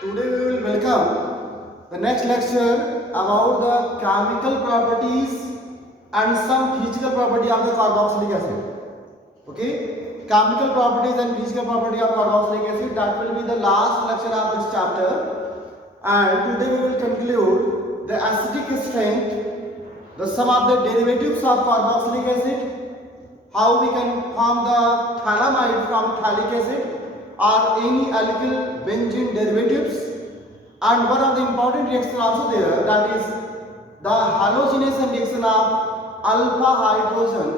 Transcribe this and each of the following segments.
Today we will welcome the next lecture about the chemical properties and some physical property of the carboxylic acid. Okay, chemical properties and physical property of carboxylic acid, that will be the last lecture of this chapter. And today we will conclude the acidic strength, the some of the derivatives of carboxylic acid, how we can form the phthalamide from phthalic acid or any alkyl benzene derivatives, and one of the important reactions also there, that is the halogenation reaction of alpha hydrogen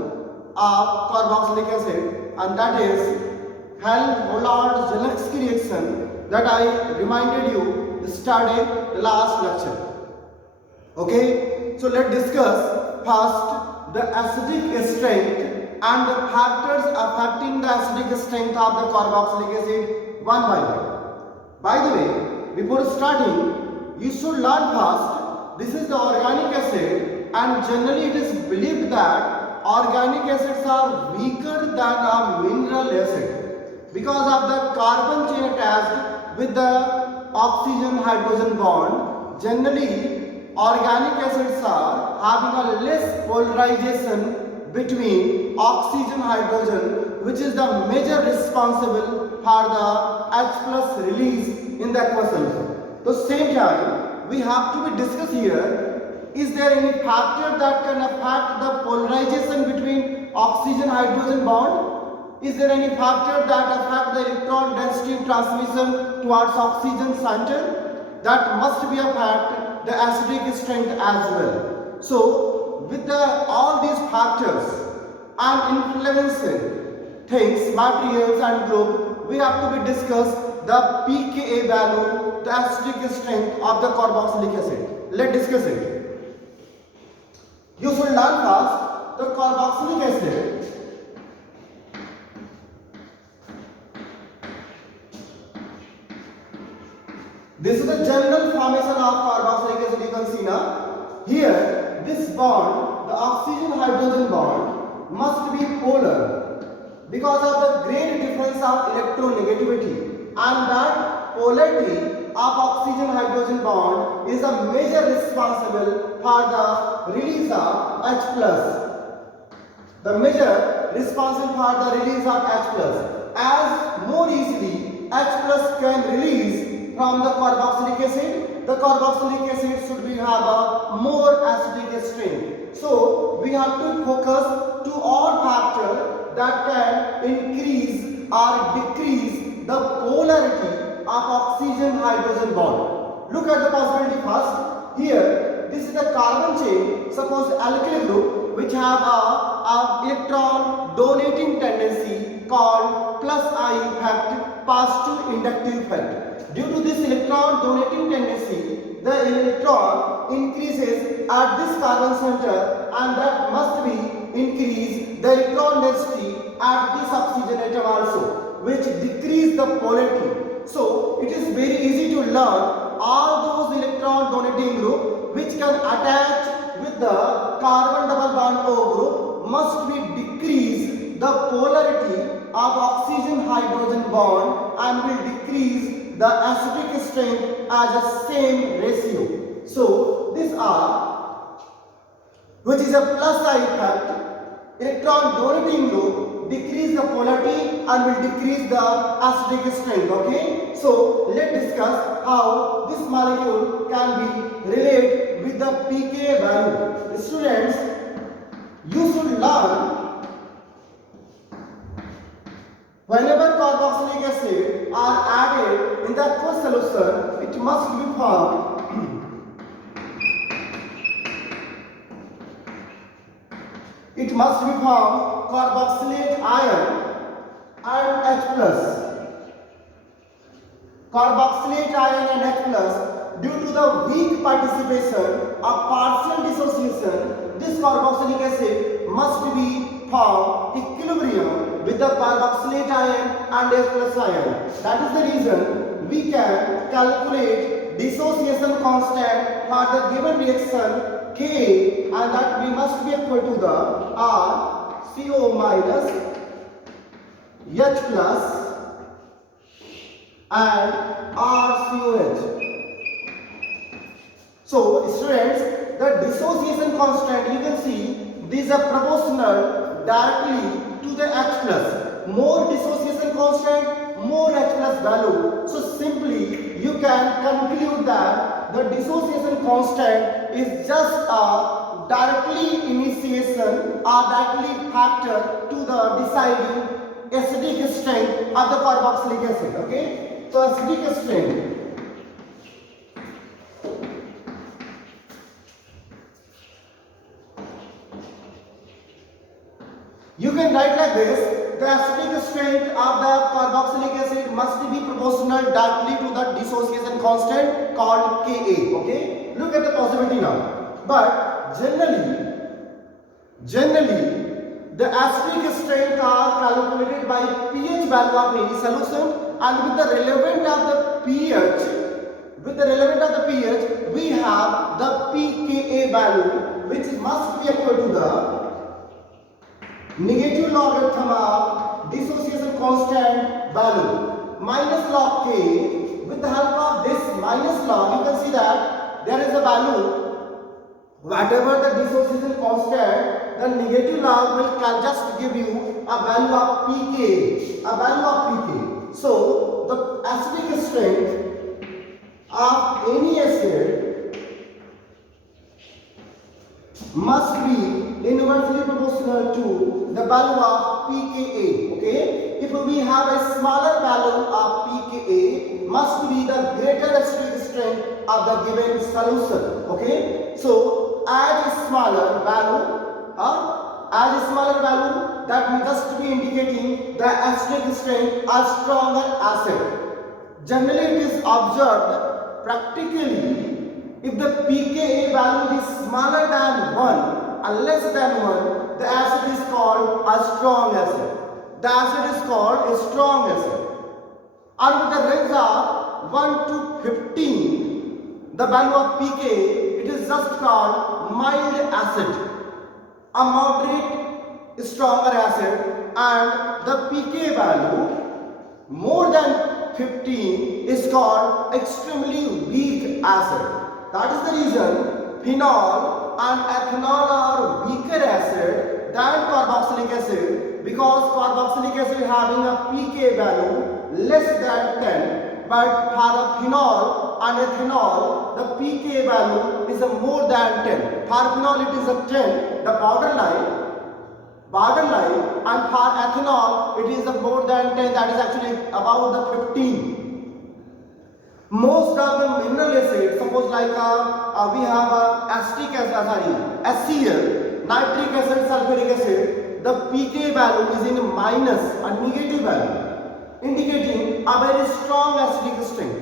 of carboxylic acid, and that is Hell-Hollard-Zaleski reaction that I reminded you yesterday the last lecture. Okay, so let's discuss first the acidic strength and the factors affecting the acidic strength of the carboxylic acid one by one. By the way, before starting, you should learn first, this is the organic acid, and generally it is believed that organic acids are weaker than a mineral acid because of the carbon chain attached with the oxygen hydrogen bond. Generally, organic acids are having a less polarization between oxygen hydrogen, which is the major responsible for the H plus release in the aqueous solution. So same time we have to be discuss here, is there any factor that can affect the polarization between oxygen hydrogen bond? Is there any factor that affect the electron density transmission towards oxygen center? That must be affect the acidic strength as well. So with all these factors and influencing things, materials and group, we have to be discuss the pKa value, the acidic strength of the carboxylic acid. Let's discuss it. You should learn first the carboxylic acid. This is the general formation of carboxylic acid. You can see now here. This bond, the oxygen hydrogen bond, must be polar because of the great difference of electronegativity, and that polarity of oxygen hydrogen bond is a major responsible for the release of H plus. The major responsible for the release of H plus, as more easily H plus can release from the carboxylic acid. The carboxylic acid should be have a more acidic strength. So we have to focus to all factors that can increase or decrease the polarity of oxygen hydrogen bond. Look at the possibility first. Here, this is the carbon chain. Suppose alkyl group which have a electron donating tendency called plus I effect pass to inductive effect. Due to this electron donating tendency, the electron increases at this carbon center, and that must be increase the electron density at this oxygen atom also, which decrease the polarity. So it is very easy to learn all those electron donating group which can attach with the carbon double bond O group must be decrease the polarity of oxygen hydrogen bond and will decrease the acidic strength as a same ratio. So these are, which is a plus I effect, electron donating group decrease the polarity and will decrease the acidic strength. Okay, so let's discuss how this molecule can be related with the pKa value. Students, you should learn whenever carboxylic acid are added in the aqueous solution, it must be formed carboxylate ion and H plus. Carboxylate ion and H plus, due to the weak participation of partial dissociation, this carboxylic acid must be formed equilibrium with the carboxylate ion and H plus ion. That is the reason we can calculate dissociation constant for the given reaction Ka, and that we must be equal to the RCO minus H plus and RCOH. So students, the dissociation constant, you can see these are proportional directly to the H plus. More dissociation constant, more H plus value. So simply you can conclude that the dissociation constant is just a directly initiation or directly factor to the deciding acidic strength of the carboxylic acid. Okay, so acidic strength. You can write like this: the acidic strength of the carboxylic acid must be proportional directly to the dissociation constant called Ka. Okay, look at the possibility now. But generally, the acidic strength are calculated by pH value of any solution, and with the relevant of the pH, we have the pKa value, which must be equal to the negative logarithm of dissociation constant value minus log K. With the help of this minus log, you can see that there is a value, whatever the dissociation constant, the negative log will just give you a value of pK, So the acidic strength of any acid must be inversely proportional to the value of pKa. Okay, if we have a smaller value of pKa, must be the greater acidic strength of the given solution. Okay, so as smaller value, that will just be indicating the acidic strength of stronger acid. Generally, it is observed practically, if the pKa value is smaller than 1 or less than 1, the acid is called a strong acid. And with the range of 1 to 15, the value of pK, it is just called mild acid, a moderate stronger acid, and the pK value more than 15 is called extremely weak acid. That is the reason phenol and ethanol are weaker acid than carboxylic acid, because carboxylic acid having a pK value less than 10, but for the phenol and ethanol the pK value is more than 10. For phenol it is a 10, the borderline, and for ethanol it is more than 10, that is actually about the 15. Most of the mineral acids, suppose like we have acetic acid, HCl, nitric acid, sulfuric acid, the pK value is in minus, a negative value, indicating a very strong acidic strength.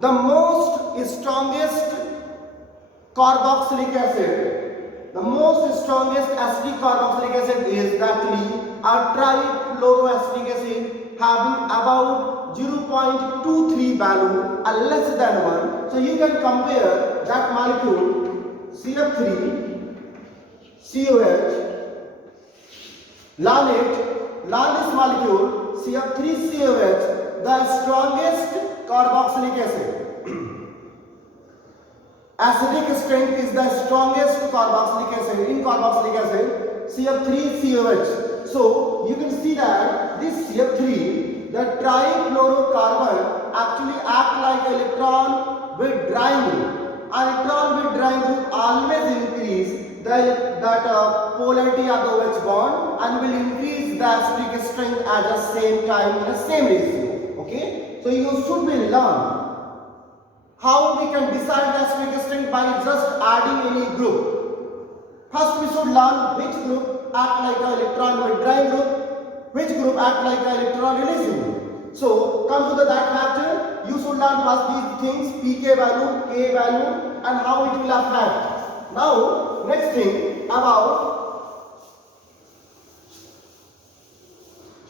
The strongest acidic carboxylic acid is actually a trifluoroacetic acid having about 0.23 value or less than 1. So you can compare that molecule CF3 COH, learn this molecule CF3 COH, the strongest carboxylic acid. Acidic strength is the strongest carboxylic acid in carboxylic acid, CF3COH. So you can see that this CF3, the trifluorocarbon, actually act like electron withdrawing group. Electron withdrawing group always increase that polarity of the OH bond and will increase the acidic strength at the same time in the same ratio. Okay, so you should be learn how we can decide the acidic strength by just adding any group. First we should learn which group act like an electron withdrawing group, which group act like an electron releasing group. So come to that factor, you should learn first these things, pK value, K value, and how it will affect. Now next thing about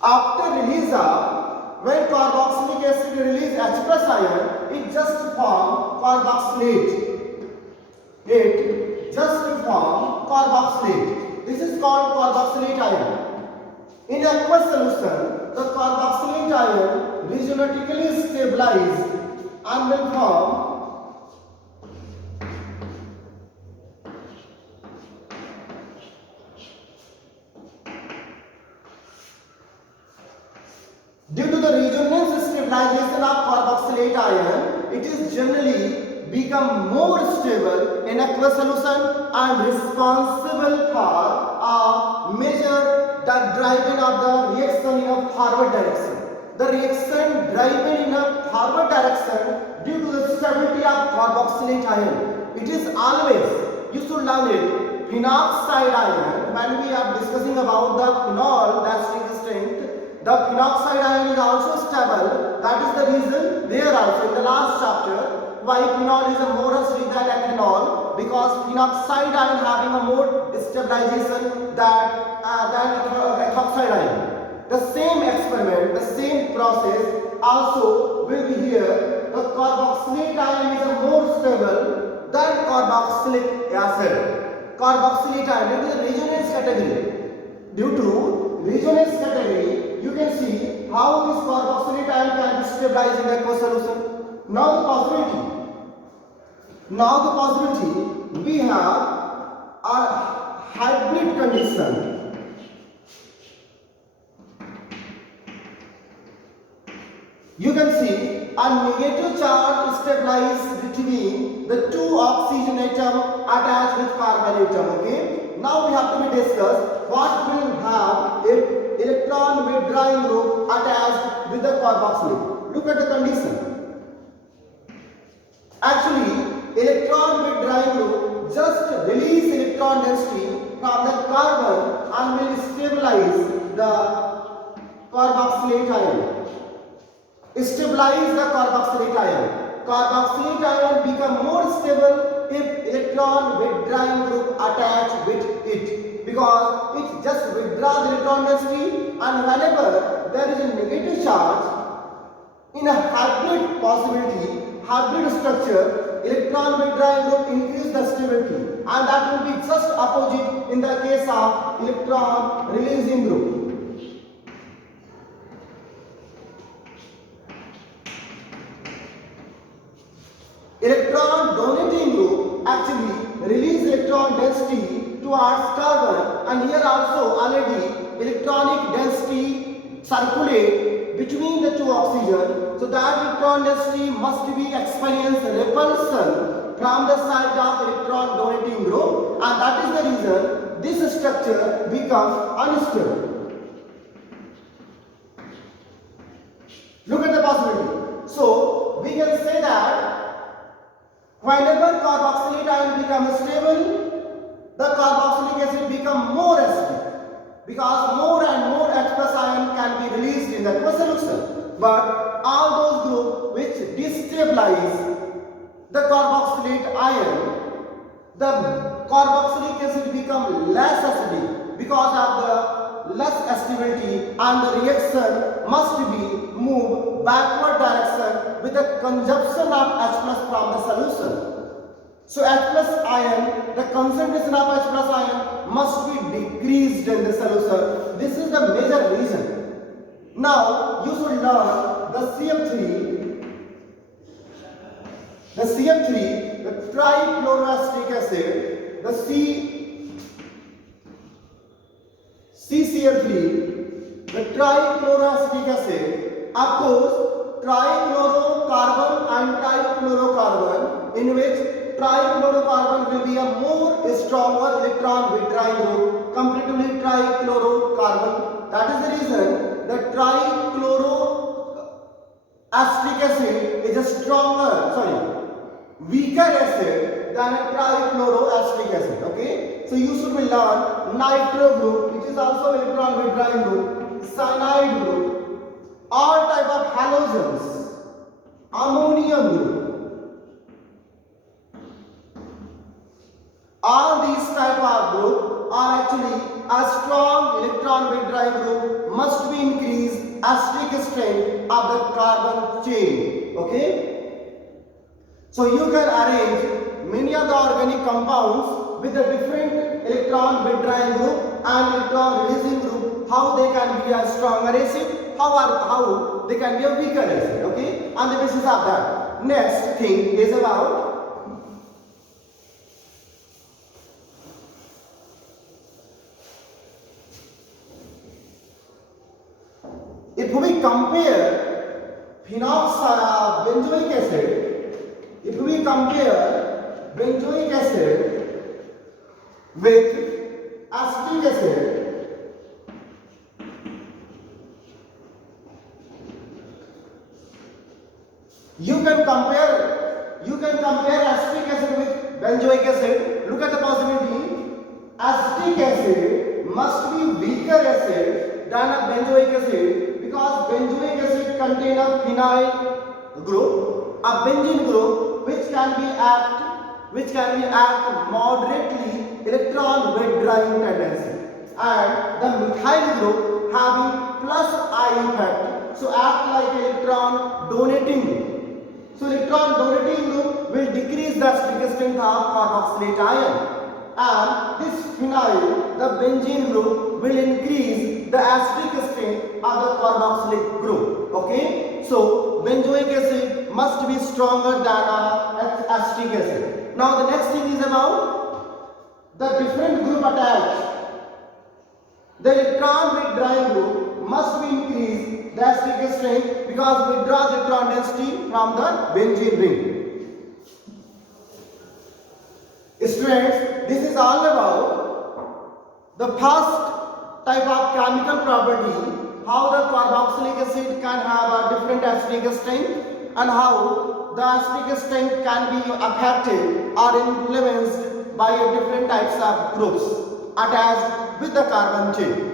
after release of, when carboxylic acid release H plus ion, it just form carboxylate. It just form carboxylate. This is called carboxylate ion. In aqueous solution, the carboxylate ion regionally stabilized and will form due to the regional stabilization of carboxylate ion, it is generally become more stable in aqueous solution and responsible for a major driving of the reaction in a forward direction. The reaction driving in a forward direction due to the stability of carboxylate ion. It is always, you should learn it, phenoxide ion. When we are discussing about the phenol, that's strength, the phenoxide ion is also stable. That is the reason there also in the last chapter why phenol is a more acidic than ethanol, because phenoxide ion having a more stabilization than ethoxide ion. The same experiment, the same process also will be here. The carboxylate ion is a more stable than carboxylic acid. Carboxylate ion due to the resonance category. Due to resonance category, you can see how this carboxylate ion can be stabilized in the aqueous solution. Now the possibility we have a hybrid condition. You can see a negative charge stabilized between the two oxygen atom attached with carbon atom. Okay. Now we have to be discussed what will have if electron withdrawing group attached with the carboxylate. Look at the condition. Actually, electron withdrawing group just release electron density from the carbon and will stabilize the carboxylate ion. Stabilize the carboxylate ion. Carboxylate ion become more stable if electron withdrawing group attached with it, because it just withdraws the electron density, and whenever there is a negative charge in a hybrid possibility, hybrid structure, electron withdrawing group increase the stability, and that will be just opposite in the case of electron releasing group. Electron donating group actually release electron density towards carbon, and here also already electronic density circulate between the two oxygen, so that electron density must be experience repulsion from the side of electron donating group, and that is the reason this structure becomes unstable. Look at the possibility. So we can say that whenever carboxylate ion becomes stable, the carboxylic acid becomes more acidic, because more and more H+ ion can be released in the aqueous solution. But all those groups which destabilize the carboxylate ion, the carboxylic acid becomes less acidic because of the less stability, and the reaction must be moved backward direction with the consumption of H+ from the solution. So H+ ion, the concentration of H+ ion must be decreased in the solution. This is the major reason. Now you should learn the CF3. The CF3, the trichloroacetic acid, the CCl3, the trichloroacetic acid. Of course, trichlorocarbon and trichlorocarbon, in which trichlorocarbon will be a more stronger electron withdrawing group comparatively trichlorocarbon. That is the reason the trichloroacetic acid is a weaker acid than a trichloroacetic acid. Okay, so you should be learn nitro group, which is also electron withdrawing group, cyanide group, all type of halogens, ammonium group, all these type of group are actually a strong electron withdrawing group, must be increased acidic strength of the carbon chain. Okay, so you can arrange many of the organic compounds with a different electron withdrawing group and electron releasing group, how they can be a stronger acid how they can be a weaker acid. Okay, on the basis of that. Next thing is about if we compare benzoic acid, if we compare benzoic acid with acetic acid, you can compare acetic acid with benzoic acid. Look at the possibility. Acetic acid must be weaker acid than a benzoic acid because benzoic acid contain a phenyl group, a benzene group which can be act moderately electron withdrawing tendency, and the methyl group having plus I effect, so act like electron donating group. So electron donating group will decrease the acidic strength of carboxylate ion, and this phenyl, the benzene group, will increase the acidic strength of the carboxylic group. Okay, so benzoic acid must be stronger than acetic acid. Now the next thing is about the different group attached. The electron withdrawing group must be increased the acidic strength because withdraws electron density from the benzene ring. Students, this is all about the first type of chemical property, how the carboxylic acid can have a different acidic strength and how the acidic strength can be affected or influenced by different types of groups attached with the carbon chain.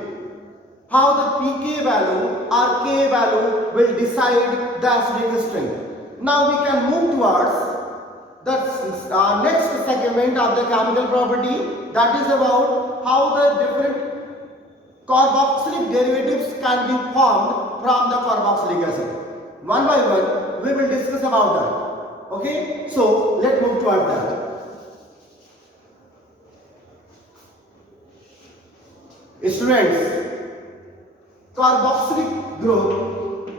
How the pK value or K value will decide the acidic strength. Now we can move towards the next segment of the chemical property, that is about how the different carboxylic derivatives can be formed from the carboxylic acid. One by one we will discuss about that. Okay, so let's move towards that. Students, carboxylic group,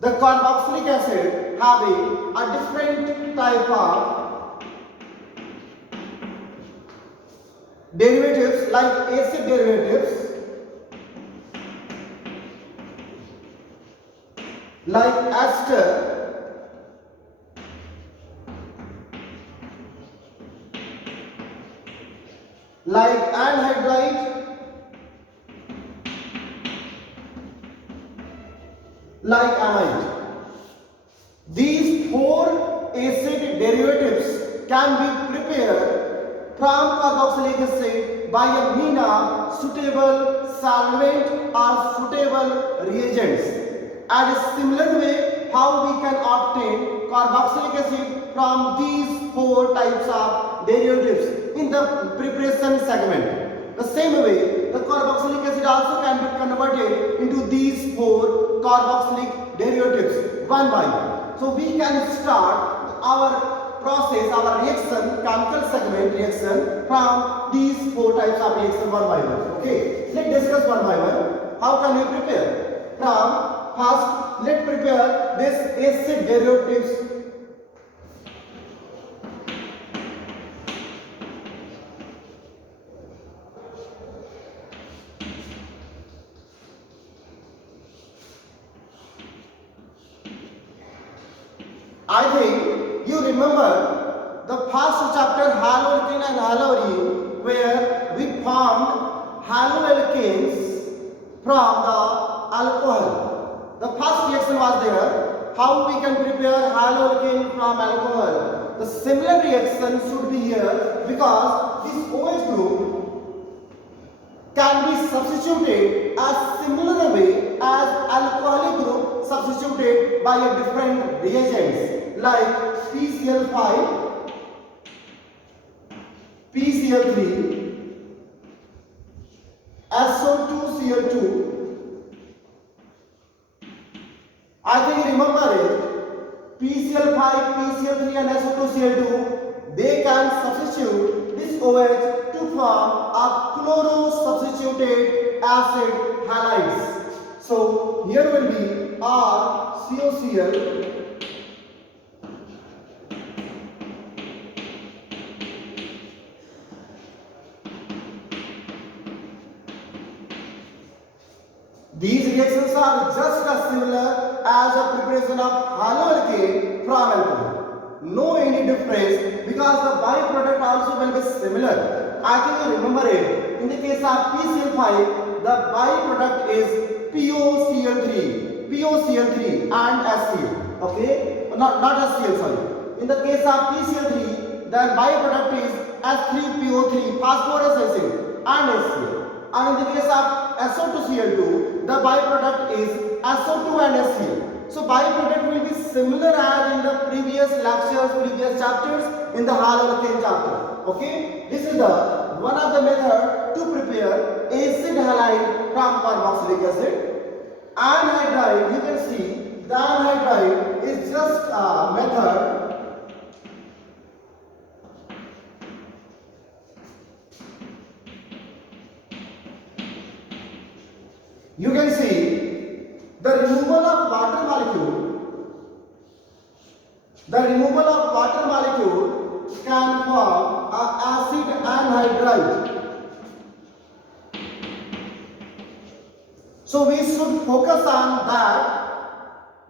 the carboxylic acid having a different type of derivatives like acid derivatives, like ester, like anhydride, like amide. These four acid derivatives can be prepared from carboxylic acid by a means of suitable solvent or suitable reagents. And a similar way, how we can obtain carboxylic acid from these four types of derivatives in the preparation segment. The same way, the carboxylic acid also can be converted into these four carboxylic derivatives one by one. So we can start our process, our reaction, chemical segment reaction from these four types of reaction one by one. Okay, let's discuss one by one. How can we prepare? From first, let's prepare this acid derivatives. I think you remember the first chapter haloalkane and haloarine, where we formed haloalkanes from the alcohol. The first reaction was there, how we can prepare haloalkane from alcohol. The similar reaction should be here because this OH group can be substituted as similar way as alcoholic group substituted by a different reagents like PCl5, PCl3, SO2Cl2. I think remember it, PCl5, PCl3 and SO2Cl2, they can substitute this OH to form a chloro substituted acid halides. So here will be RCOCl These reactions are just as similar as the preparation of haloalkane from alcohol. No any difference because the byproduct also will be similar. I think you remember it. In the case of PCl5, the byproduct is POCl3 and HCl. Okay, not HCl, sorry. In the case of PCl3, the byproduct is H3PO3, phosphorus acid and HCl. And in the case of SO2Cl2, the byproduct is SO2 and HCl. So byproduct will be similar as in the previous lectures, previous chapters in the haloalkane chapter. Okay, this is the one of the method to prepare acid halide from carboxylic acid. Anhydride, you can see the anhydride is just a method you can see the removal of water molecule can form an acid anhydride. So we should focus on that.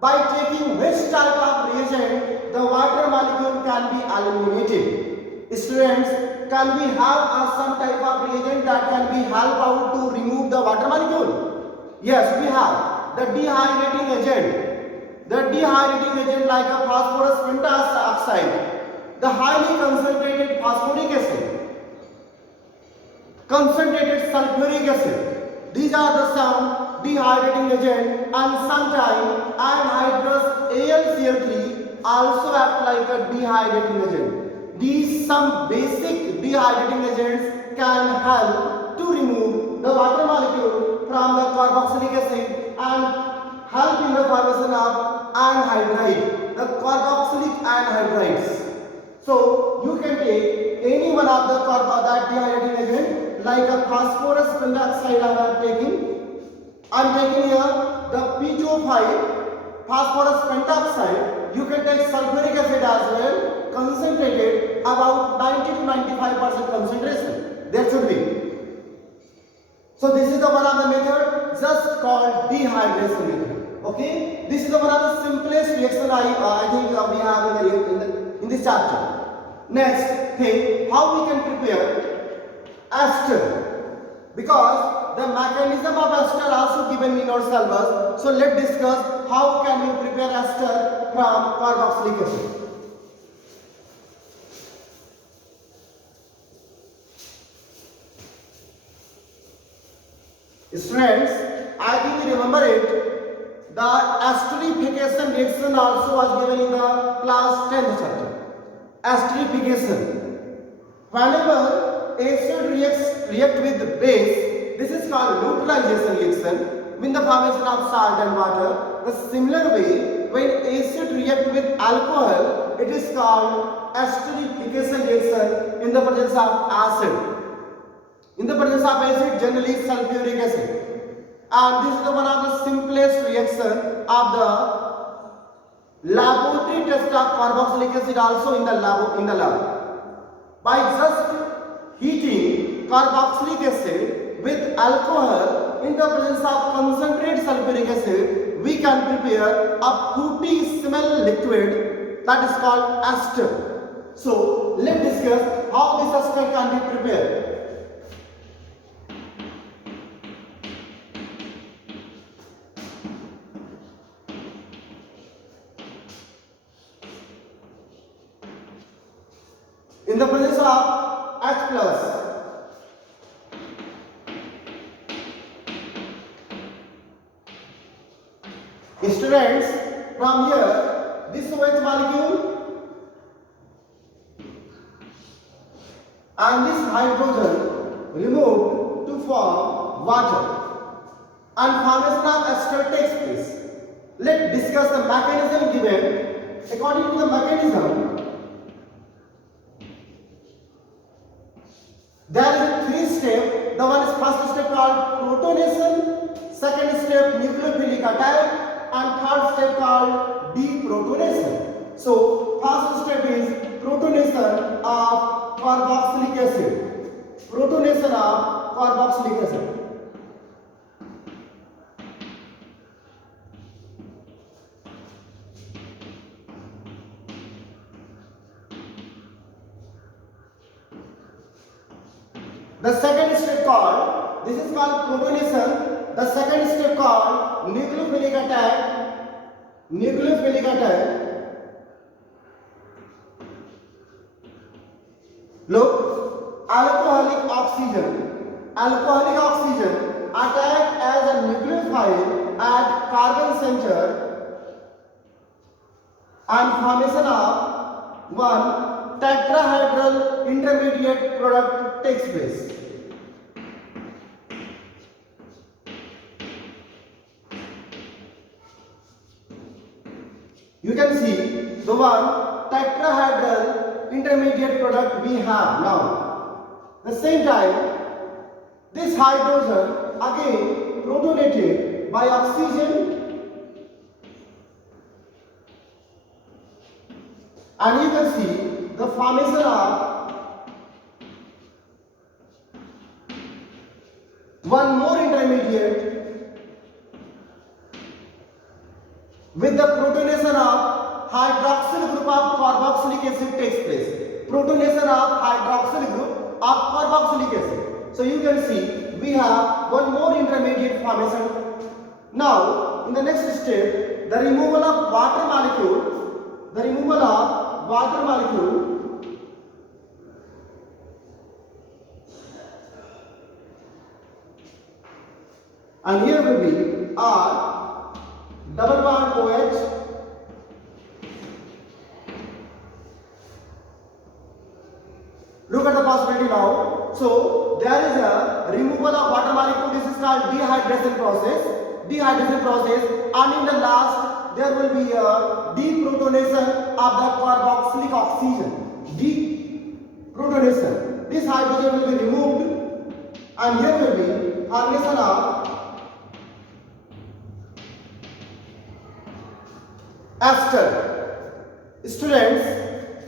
By taking which type of reagent the water molecule can be eliminated. Students, can we have some type of reagent that can be help out to remove the water molecule? Yes, we have the dehydrating agent. The dehydrating agent like a phosphorus pentaoxide, the highly concentrated phosphoric acid, concentrated sulfuric acid. These are the some dehydrating agent, and sometimes anhydrous AlCl3 also act like a dehydrating agent. These some basic dehydrating agents can help to remove the water molecule from the carboxylic acid and help in the formation of anhydride, the carboxylic anhydrides. So you can take any one of the that dehydrating agent like a phosphorus pentoxide I am taking here the P2O5 phosphorus pentoxide. You can take sulfuric acid as well, concentrated about 90 to 95% concentration. There should be. So this is the one of the method just called dehydration method. Okay, this is the one of the simplest reaction I think we have in this chapter. Next thing, how we can prepare ester, because the mechanism of ester also given in our syllabus. So let's discuss how can you prepare ester from carboxylic acid. Students, I think you remember it. The esterification reaction also was given in the class 10th chapter. Esterification. Whenever acid react with base, this is called neutralization reaction with the formation of salt and water. The similar way, when acid react with alcohol, it is called esterification reaction in the presence of acid. In the presence of acid, generally sulfuric acid. And this is the one of the simplest reaction of the laboratory test of carboxylic acid also in the lab. By just heating carboxylic acid with alcohol in the presence of concentrated sulfuric acid, we can prepare a fruity smell liquid that is called ester. So let's discuss how this ester can be prepared. In the presence of H plus, students, from here this OH molecule and this hydrogen removed to form water and formation of ester takes place. Let's discuss the mechanism given. According to the mechanism, there is a three step. The one is first step called protonation second step nucleophilic attack, and third step called deprotonation. So first step is protonation of carboxylic acid. Protonation of carboxylic acid. The second step called, this is called protonation. The second step called nucleophilic attack. Nucleophilic attack. Look, alcoholic oxygen attack as a nucleophile at carbon center and formation of one tetrahedral intermediate product takes place. You can see the one tetrahedral intermediate product we have now. At the same time, this hydrogen again protonated by oxygen, and you can see the formation of one more intermediate with the protonation of hydroxyl group of carboxylic acid takes place. Protonation of hydroxyl group of carboxylic acid. So you can see we have one more intermediate formation. Now in the next step, the removal of water molecule. The removal of water molecule and here will be R double bond OH Look at the possibility now. So there is a removal of water molecule. This is called dehydration process. Dehydration process, and in the last there will be a deprotonation of the carboxylic oxygen. Deprotonation. This hydrogen will be removed, and here will be formation of ester. Students,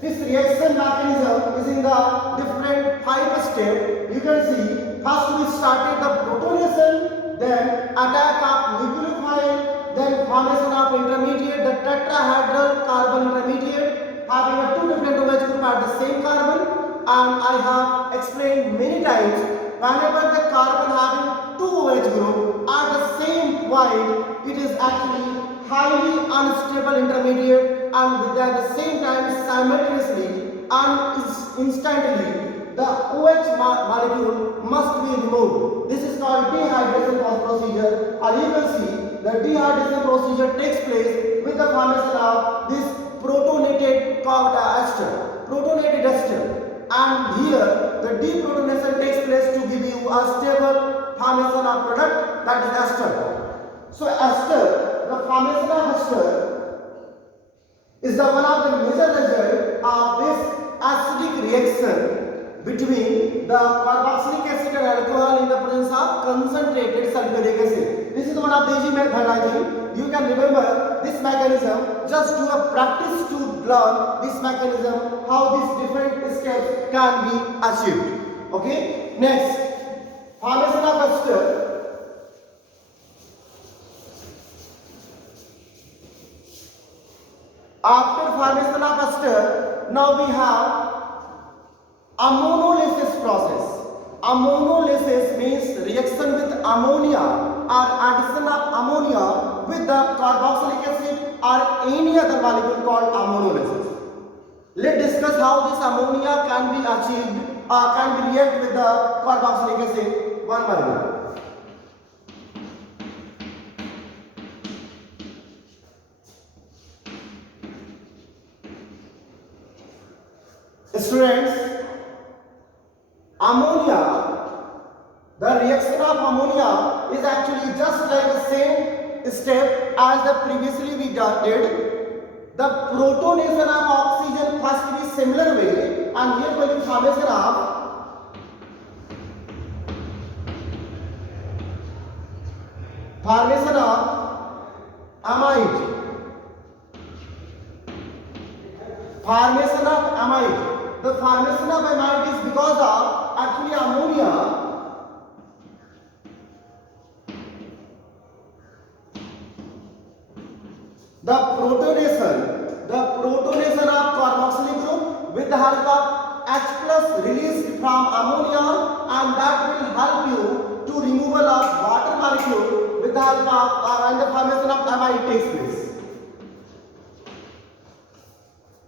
this reaction mechanism is in the different 5 steps. You can see first we started the protonation, then attack of nucleophile, then formation of intermediate, the tetrahedral carbon intermediate having a 2 different OH group at the same carbon. And I have explained many times, whenever the carbon having 2 OH group at the same point, it is actually highly unstable intermediate, and at the same time simultaneously and instantly the OH molecule must be removed. This is called dehydration procedure, and you can see the dehydration procedure takes place with the formation of this protonated ester. Protonated ester, and here the deprotonation takes place to give you a stable formation of product, that is ester. So ester, the formation of ester is the one of the major result of this acidic reaction between the carboxylic acid and alcohol in the presence of concentrated sulfuric acid. This is one of the easy method. I think you can remember this mechanism. Just do a practice to learn this mechanism, how these different steps can be achieved. Okay. Next, formation of ester. After formation of ester, now we have ammonolysis process. Ammonolysis means reaction with ammonia or addition of ammonia with the carboxylic acid or any other molecule called ammonolysis. Let's discuss how this ammonia can be achieved or can be react with the carboxylic acid one by one. Students, ammonia, the reaction of ammonia is actually just like the same step as the previously we did. The protonation of oxygen first be similar way, and here will be formation of Formation of amide. Formation of amide. The formation of amide is because of actually ammonia. The protonation of carboxylic group with the help of H plus released from ammonia, and that will help you to removal of water molecule with the help of and the formation of amide takes place.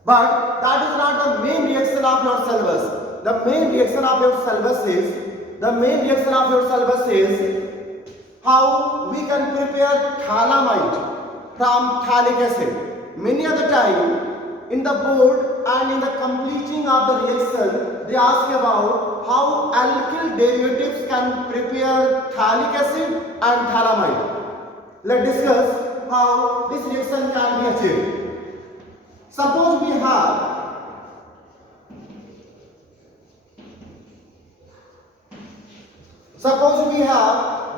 But that is not the main reaction of your syllabus. The main reaction of your syllabus is how we can prepare phthalamide from phthalic acid. Many other time in the board and in the completing of the reaction, they ask about how alkyl derivatives can prepare phthalic acid and phthalamide. Let's discuss how this reaction can be achieved. Suppose we have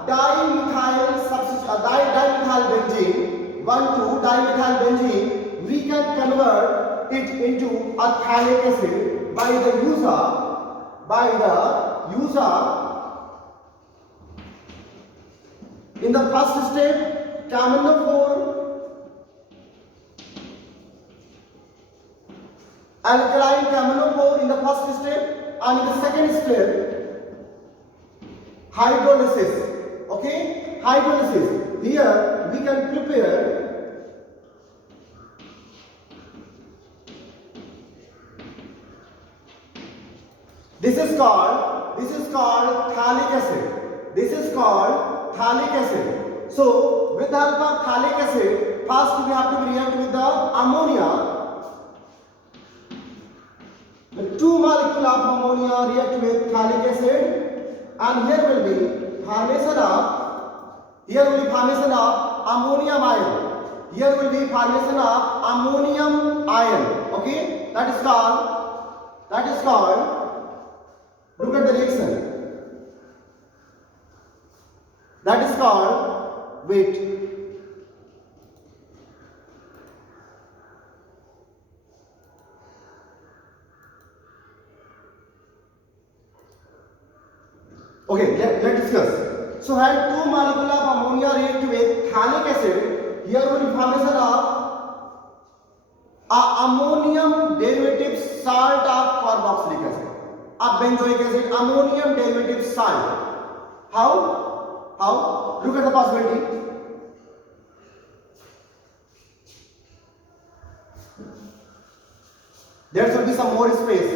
dimethyl benzene, 1,2-dimethyl benzene. We can convert it into a phthalic acid by the use of in the first step camenophore, alkaline camenophore in the first step, and in the second step hydrolysis. Okay, hydrolysis. Here we can prepare this is called phthalic acid. So with the help of phthalic acid, first we have to react with the ammonia. The two molecules of ammonia react with phthalic acid, and here will be formation of ammonium ion. Here will be formation of ammonium ion. Okay, that is called. Look at the reaction. That is called wait. Okay, let's discuss. So, had two molecules of ammonia react with phthalic acid. Here will be formation of ammonium derivative salt of carboxylic acid. A benzoic acid, ammonium derivative salt. How? Look at the possibility. There should be some more space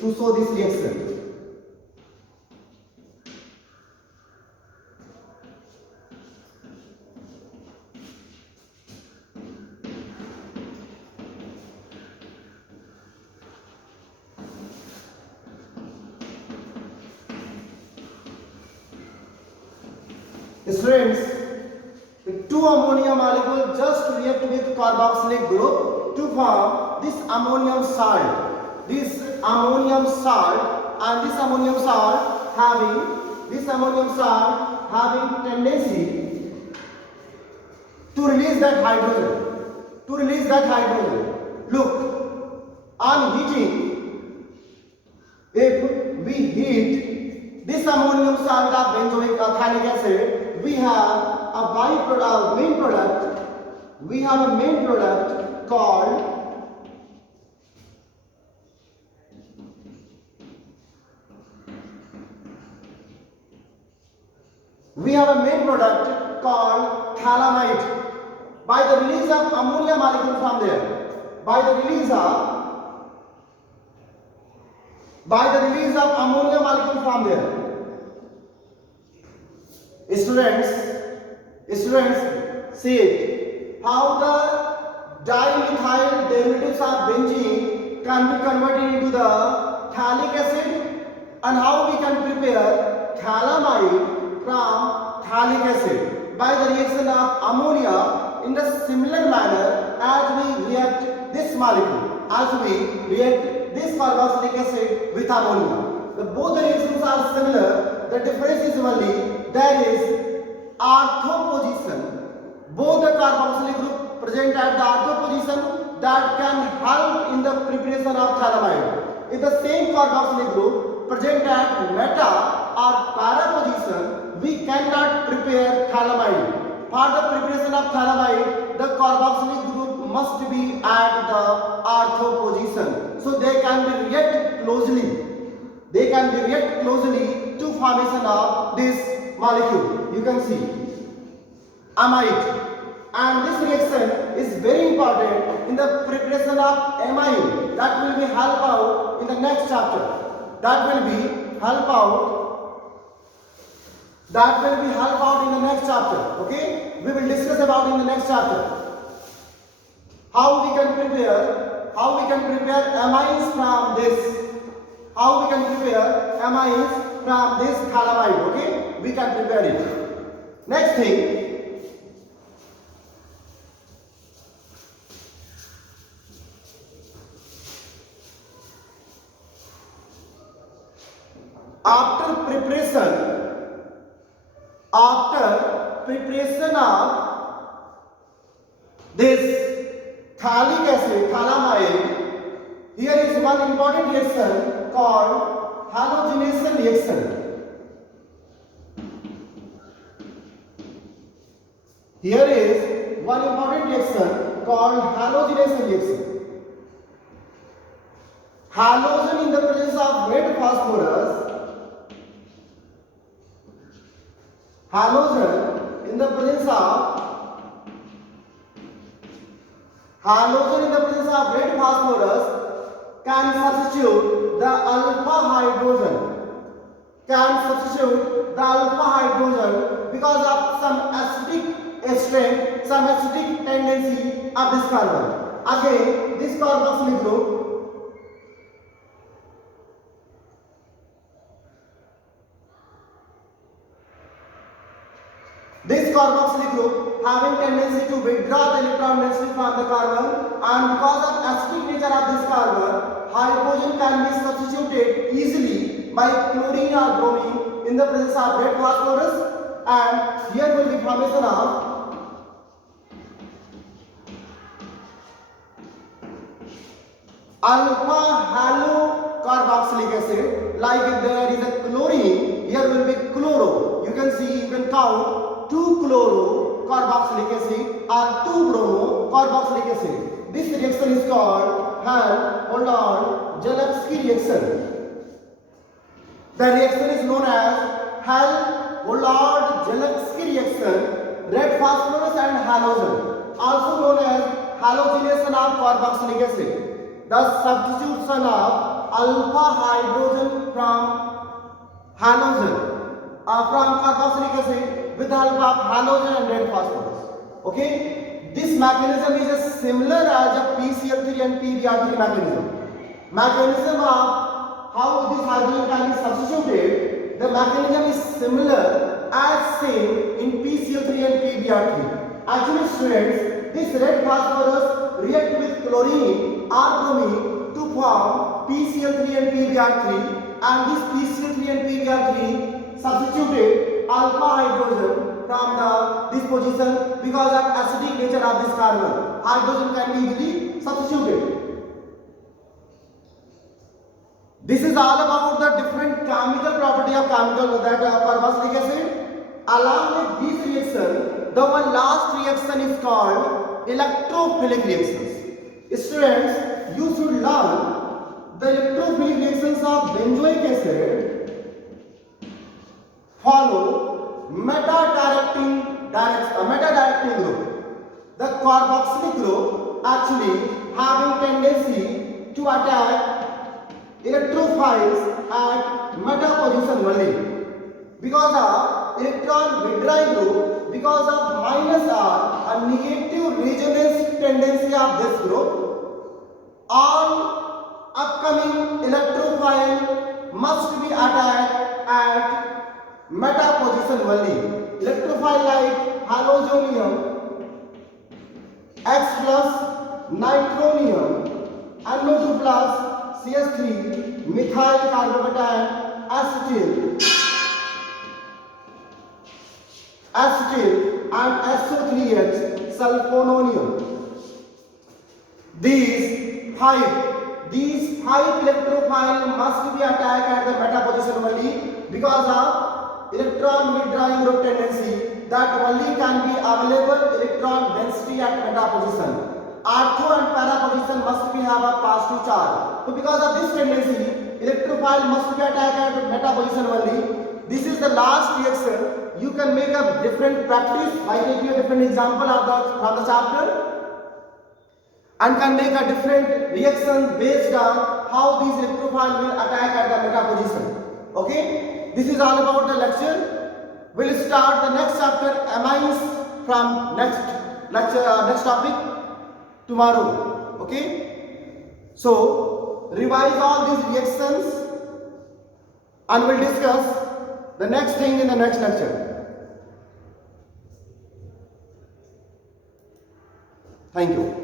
to show this reaction. Students, the two ammonia molecules just react with carboxylic group to form this ammonium salt. This ammonium salt having tendency to release that hydrogen. Look, on heating, if we heat this ammonium salt of benzoic phthalic acid, we have a main product called phthalamide. By the release of ammonia molecule from there, students, see it. How the dimethyl derivatives of benzene can be converted into the phthalic acid, and how we can prepare phthalamide from phthalic acid by the reaction of ammonia in the similar manner as we react this carboxylic acid with ammonia. Both the reactions are similar. The difference is only there is ortho position, both the carboxylic group present at the ortho position that can help in the preparation of phthalimide. If the same carboxylic group present at meta or para position, we cannot prepare phthalimide. For the preparation of phthalimide, the carboxylic group must be at the ortho position, so they can be react closely. They can be react closely to formation of this molecule. You can see amide, and this reaction is very important in the preparation of amine. That will be help out in the next chapter. That will be help out. That will be help out in the next chapter. Okay, we will discuss about in the next chapter how we can prepare amines from this. How we can prepare amines from this phthalimide. Okay, we can prepare it. Next thing, after preparation of this phthalic acid, phthalimide, here is one important reaction called halogenation reaction. Here is one important reaction called halogenation reaction. Halogen in the presence of red phosphorus, halogen in the presence of red phosphorus can substitute the alpha hydrogen because of some acidic strength, some acidic tendency of this carbon. Again, this carboxylic group, having tendency to withdraw the electron density from the carbon, and because of acidic nature of this carbon, hydrogen can be substituted easily by chlorine or bromine in the presence of red phosphorus, and here will be formation of alpha halocarboxylic acid. Like if there is a chlorine, here will be chloro. You can see, you can count 2 chloro carboxylic acid or 2 bromo carboxylic acid. This reaction is called Hall-Hollard-Zalewski reaction. The reaction is known as Hall-Hollard-Zalewski reaction, red phosphorus and halogen, also known as halogenation of carboxylic acid. The substitution of alpha hydrogen from halogen from carboxylic acid with the help of halogen and red phosphorus. Okay, this mechanism is as similar as a PCl3 and PbR3 mechanism of how this hydrogen can be substituted. The mechanism is similar as same in PCl3 and PbR3. Actually, students, this red phosphorus react with chlorine or bromine to form PCl3 and PbR3, and this PCl3 and PbR3 substituted alpha hydrogen from this position because of acidic nature of this carbon. Hydrogen can be easily substituted. This is all about the different chemical property of carboxylic acid. Along with this reaction, the one last reaction is called electrophilic reactions. Students, you should learn the electrophilic reactions of benzoic acid follow meta-directing group. The carboxylic group actually having tendency to attack electrophiles at meta position only. Because of electron withdrawing group, because of minus R, a negative resonance tendency of this group, all upcoming electrophile must be attacked at meta position only. Electrophile like halogenium, X plus, nitronium, NO2 plus, CS3, methyl carbonation, acetyl. acetyl and SO3H sulfononium. These five electrophile must be attacked at the meta position only because of electron withdrawing group tendency, that only can be available electron density at meta position. Ortho and para position must be have a positive charge. So because of this tendency, electrophile must be attacked at meta position only. This is the last reaction. You can make a different practice by taking a different example of from the chapter, and can make a different reaction based on how these electrophile will attack at the meta position. Okay, this is all about the lecture. We'll start the next chapter amines from next topic tomorrow. Okay, so revise all these reactions and we'll discuss the next thing in the next lecture. Thank you.